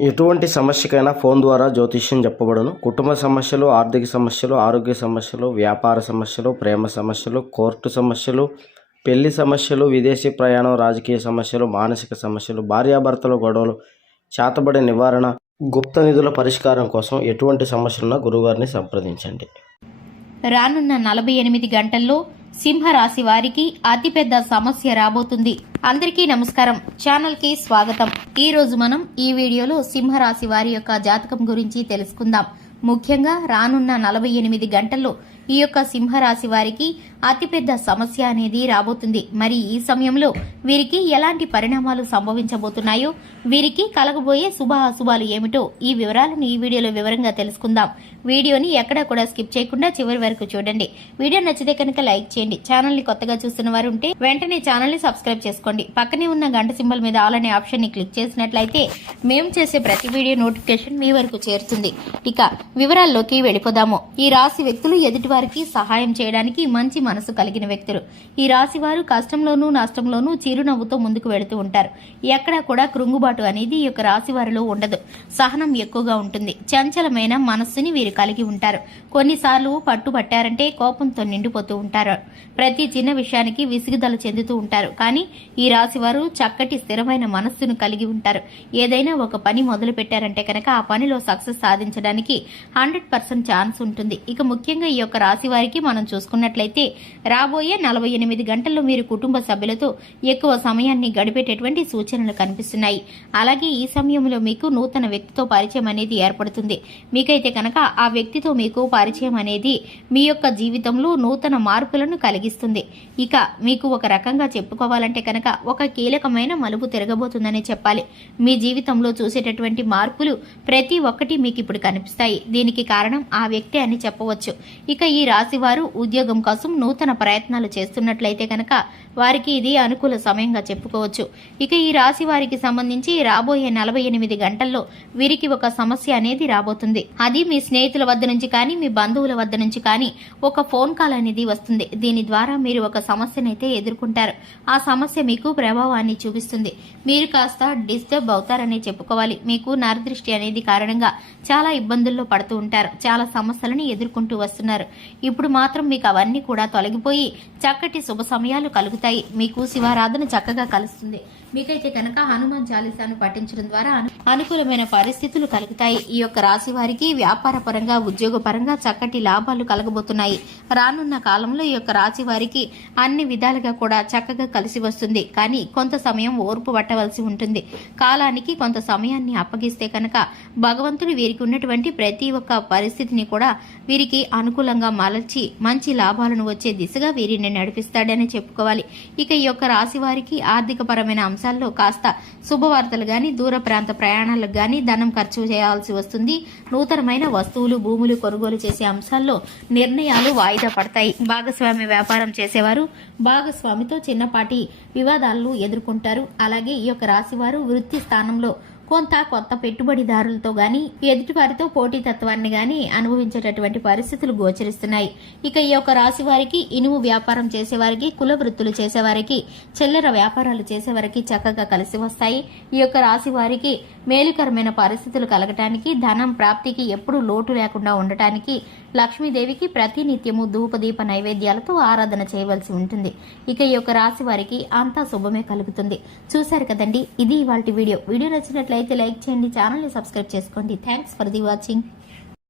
ఎటువంటి సమస్యకైనా ఫోన్ ద్వారా జ్యోతిష్యం చెప్పబడును. కుటుంబ సమస్యలు ఆర్థిక సమస్యలు ఆరోగ్య సమస్యలు వ్యాపార సమస్యలు ప్రేమ సమస్యలు కోర్టు సమస్యలు పెళ్ళి సమస్యలు విదేశీ ప్రయాణం రాజకీయ సమస్యలు మానసిక సమస్యలు భార్యాభర్తల గొడవలు చేతబడి నివారణ గుప్త నిధుల పరిష్కారం కోసం ఎటువంటి సమస్యలున్నా గురుగారిని సంప్రదించండి. రానున్న నలభై ఎనిమిది గంటల్లో సింహరాశి వారికి అతిపెద్ద సమస్య రాబోతుంది. అందరికీ నమస్కారం. ఛానల్కి స్వాగతం. ఈ రోజు మనం ఈ వీడియోలో సింహరాశి వారి యొక్క జాతకం గురించి తెలుసుకుందాం. ముఖ్యంగా రానున్న నలభై ఎనిమిది గంటల్లో ఈ యొక్క సింహరాశి వారికి అతిపెద్ద సమస్య అనేది రాబోతుంది. మరి ఈ సమయంలో వీరికి ఎలాంటి పరిణామాలు సంభవించబోతున్నాయో వీరికి కలగబోయే శుభ అశుభాలు ఏమిటో ఈ వివరాలను ఈ వీడియోలో వివరంగా తెలుసుకుందాం. వీడియోని ఎక్కడా కూడా స్కిప్ చేయకుండా చివరి వరకు చూడండి. వీడియో నచ్చితే కనుక లైక్ చేయండి. ఛానల్ని కొత్తగా చూస్తున్న వారు ఉంటే వెంటనే ఛానల్ని సబ్స్క్రైబ్ చేసుకోండి. పక్కనే ఉన్న గంట సింబల్ మీద ఆల్ అనే ఆప్షన్ని క్లిక్ చేసినట్లయితే మేము చేసే ప్రతి వీడియో నోటిఫికేషన్ మీ వరకు చేరుతుంది. ఇక వివరాల్లోకి వెళ్ళిపోదాము. ఈ రాశి వ్యక్తులు వారికి సహాయం చేయడానికి మంచి మనసు కలిగిన వ్యక్తులు. ఈ రాశి వారు కష్టంలోనూ నష్టంలోనూ చిరునవ్వుతో ముందుకు వెళుతూ ఉంటారు. ఎక్కడా కూడా కృంగుబాటు అనేది ఈ యొక్క రాశి వారిలో ఉండదు. సహనం ఎక్కువగా ఉంటుంది. చంచలమైన మనస్సుని వీరు కలిగి ఉంటారు. కొన్నిసార్లు పట్టుబట్టారంటే కోపంతో నిండిపోతూ ఉంటారు. ప్రతి చిన్న విషయానికి విసుగుదల చెందుతూ ఉంటారు. కానీ ఈ రాశి వారు చక్కటి స్థిరమైన మనస్సును కలిగి ఉంటారు. ఏదైనా ఒక పని మొదలు పెట్టారంటే కనుక ఆ పనిలో సక్సెస్ సాధించడానికి హండ్రెడ్ పర్సెంట్ ఛాన్స్ ఉంటుంది. ఇక ముఖ్యంగా ఈ యొక్క రాశి వారికి మనం చూసుకున్నట్లయితే రాబోయే నలభై ఎనిమిది గంటల్లో మీరు కుటుంబ సభ్యులతో ఎక్కువ సమయాన్ని గడిపేటటువంటి సూచనలు కనిపిస్తున్నాయి. అలాగే ఈ సమయంలో మీకు నూతన వ్యక్తితో పరిచయం అనేది ఏర్పడుతుంది. మీకైతే కనుక ఆ వ్యక్తితో మీకు పరిచయం అనేది మీ యొక్క జీవితంలో నూతన మార్పులను కలిగిస్తుంది. ఇక మీకు ఒక రకంగా చెప్పుకోవాలంటే కనుక ఒక కీలకమైన మలుపు తిరగబోతుందనే చెప్పాలి. మీ జీవితంలో చూసేటటువంటి మార్పులు ప్రతి ఒక్కటి మీకు ఇప్పుడు కనిపిస్తాయి. దీనికి కారణం ఆ వ్యక్తి అని చెప్పవచ్చు. ఇక ఈ రాశి వారు ఉద్యోగం కోసం నూతన ప్రయత్నాలు చేస్తున్నట్లయితే కనుక వారికి ఇది అనుకూల సమయంగా చెప్పుకోవచ్చు. ఇక ఈ రాశి వారికి సంబంధించి రాబోయే నలభై ఎనిమిది గంటల్లో వీరికి ఒక సమస్య అనేది రాబోతుంది. అది మీ స్నేహితుల వద్ద నుంచి కానీ మీ బంధువుల వద్ద నుంచి కానీ ఒక ఫోన్ కాల్ అనేది వస్తుంది. దీని ద్వారా మీరు ఒక సమస్యనైతే ఎదుర్కొంటారు. ఆ సమస్య మీకు ప్రభావాన్ని చూపిస్తుంది. మీరు కాస్త డిస్టర్బ్ అవుతారనే చెప్పుకోవాలి. మీకు నరదృష్టి అనేది కారణంగా చాలా ఇబ్బందుల్లో పడుతూ ఉంటారు. చాలా సమస్యలను ఎదుర్కొంటూ వస్తున్నారు. ఇప్పుడు మాత్రం మీకు అవన్నీ కూడా తొలగిపోయి చక్కటి శుభ సమయాలు కలుగుతాయి. మీకు శివారాధన చక్కగా కలుస్తుంది. మీకైతే కనుక హనుమాన్ చాలీసాను పఠించడం ద్వారా అనుకూలమైన పరిస్థితులు కలుగుతాయి. ఈ యొక్క రాశి వారికి వ్యాపార పరంగా ఉద్యోగ పరంగా చక్కటి లాభాలు కలగబోతున్నాయి. రానున్న కాలంలో ఈ యొక్క రాశి వారికి అన్ని విధాలుగా కూడా చక్కగా కలిసి వస్తుంది. కానీ కొంత సమయం ఓర్పు పట్టవలసి ఉంటుంది. కాలానికి కొంత సమయాన్ని అప్పగిస్తే కనుక భగవంతుడు వీరికి ఉన్నటువంటి ప్రతి ఒక్క పరిస్థితిని కూడా వీరికి అనుకూలంగా మలచి మంచి లాభాలను వచ్చే దిశగా వీరిని నడిపిస్తాడని చెప్పుకోవాలి. ఇక ఈ యొక్క రాశి వారికి ఆర్థిక పరమైన అంశాల్లో కాస్త శుభవార్తలు గాని దూర ప్రాంత ప్రయాణాలకు గాని ధనం ఖర్చు చేయాల్సి వస్తుంది. నూతనమైన వస్తువులు భూములు కొనుగోలు చేసే అంశాల్లో నిర్ణయాలు వాయిదా పడతాయి. భాగస్వామి వ్యాపారం చేసేవారు భాగస్వామితో చిన్నపాటి వివాదాలను ఎదుర్కొంటారు. అలాగే ఈ యొక్క రాశివారు వృత్తి స్థానంలో కొంత కొత్త పెట్టుబడిదారులతో గాని ఎదుటివారితో పోటీతత్వాన్ని గాని అనుభవించేటటువంటి పరిస్థితులు గోచరిస్తున్నాయి. ఇక ఈ యొక్క రాశి వారికి ఇనుము వ్యాపారం చేసేవారికి కుల వృత్తులు చేసేవారికి చిల్లర వ్యాపారాలు చేసేవారికి చక్కగా కలిసి వస్తాయి. ఈ యొక్క రాశి వారికి మేలుకరమైన పరిస్థితులు కలగటానికి ధనం ప్రాప్తికి ఎప్పుడూ లోటు లేకుండా ఉండటానికి లక్ష్మీదేవికి ప్రతినిత్యము ధూపదీప నైవేద్యాలతో ఆరాధన చేయవలసి ఉంటుంది. ఇక ఈ యొక్క రాశి వారికి అంతా శుభమే కలుగుతుంది. చూశారు కదండి? ఇది ఇవాళ వీడియో. వీడియో నచ్చినట్లయితే నచ్చినట్లయితే లైక్ చేయండి ఛానల్ని సబ్స్క్రైబ్ చేసుకోండి. Thanks for the watching